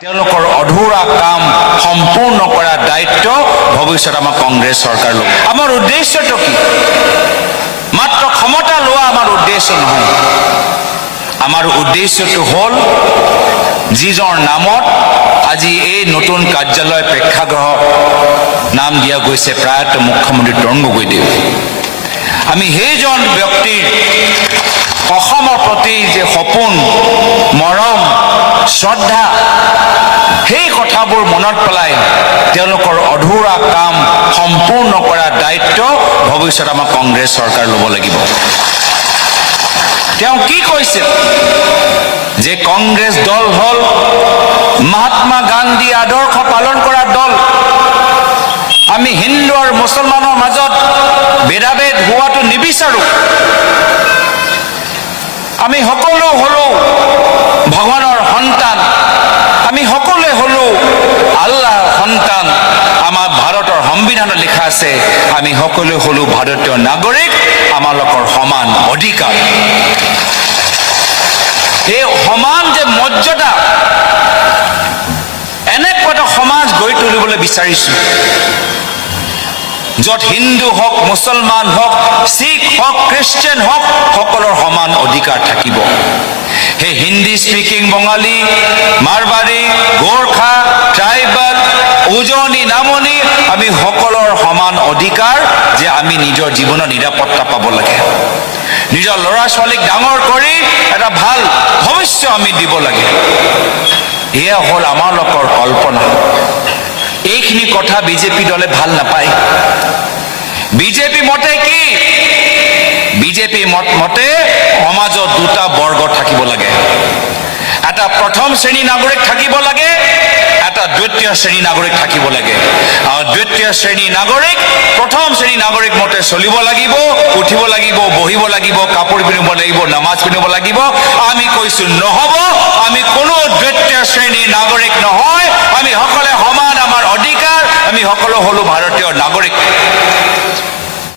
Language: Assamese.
তেওঁলোকৰ অধুৰা কাম সম্পূৰ্ণ কৰা দায়িত্ব ভৱিষ্যত আমাৰ কংগ্ৰেছ চৰকাৰ ল'ব। আমাৰ উদ্দেশ্যটো কি? মাত্ৰ ক্ষমতা লোৱা আমাৰ উদ্দেশ্য নহয়। আমাৰ উদ্দেশ্যটো হ'ল যিজনৰ নামত আজি এই নতুন কাৰ্যালয় প্ৰেক্ষাগৃহ নাম দিয়া গৈছে প্ৰয়াত মুখ্যমন্ত্ৰী তৰুণ গগৈদেৱ। আমি সেইজন ব্যক্তিৰ অসমৰ প্ৰতি যে সপোন, মৰম, শ্ৰদ্ধা, সেই কথাবোৰ মনত পেলাই তেওঁলোকৰ অধুৰা কাম সম্পূৰ্ণ কৰা দায়িত্ব ভৱিষ্যত আমাৰ কংগ্ৰেছ চৰকাৰ ল'ব লাগিব। তেওঁ কি কৈছিল যে কংগ্ৰেছ দল হ'ল মহাত্মা গান্ধী আদৰ্শ পালন কৰা দল। আমি হিন্দু আৰু মুছলমানৰ মাজত ভেদাভেদ হোৱাটো নিবিচাৰো। আমি সকলো হলো ভগৱানৰ সন্তান, আমি সকলোৱে হলো আল্লাহৰ সন্তান। আমাৰ ভাৰতৰ সংবিধানত লিখা আছে আমি সকলোৱে হলো ভাৰতীয় নাগৰিক, আমালোকৰ সমান অধিকাৰ। এই সমান যে মৰ্যাদা, এনেকুৱা এটা সমাজ গঢ়ি তুলিবলৈ বিচাৰিছো য'ত হিন্দু হওক, মুছলমান হওক, শিখ হওক, খ্ৰীষ্টিয়ান হওক, সকলৰ সমান অধিকাৰ থাকিব। সেই হিন্দী স্পিকিং বঙালী, মাৰবাৰী, গোৰ্খা, ট্ৰাইবেল, উজনি, নামনি, আমি সকলৰ সমান অধিকাৰ যে আমি নিজৰ জীৱনৰ নিৰাপত্তা পাব লাগে। নিজৰ ল'ৰা ছোৱালীক ডাঙৰ কৰি এটা ভাল ভৱিষ্যত আমি দিব লাগে। এয়া হ'ল আমালোকৰ কল্পনা। এইখিনি কথা বিজেপি দলে ভাল নাপায়। বিজেপি মতে কি? বিজেপি মতে সমাজত দুটা বৰ্গ থাকিব লাগে। এটা প্ৰথম শ্ৰেণী নাগৰিক থাকিব লাগে, এটা দ্বিতীয় শ্ৰেণী নাগৰিক থাকিব লাগে। আৰু দ্বিতীয় শ্ৰেণী নাগৰিক প্ৰথম শ্ৰেণী নাগৰিক মতে চলিব লাগিব, উঠিব লাগিব, বহিব লাগিব, কাপোৰ পিন্ধিব লাগিব, নামাজ পঢ়িব লাগিব। আমি কৈছো নহ'ব, আমি কোনো দ্বিতীয় শ্ৰেণীৰ নাগৰিক নহয়। আমি সকলোৱে সমান, আমাৰ অধিকাৰ, আমি সকলো হলো ভাৰতীয় নাগৰিক।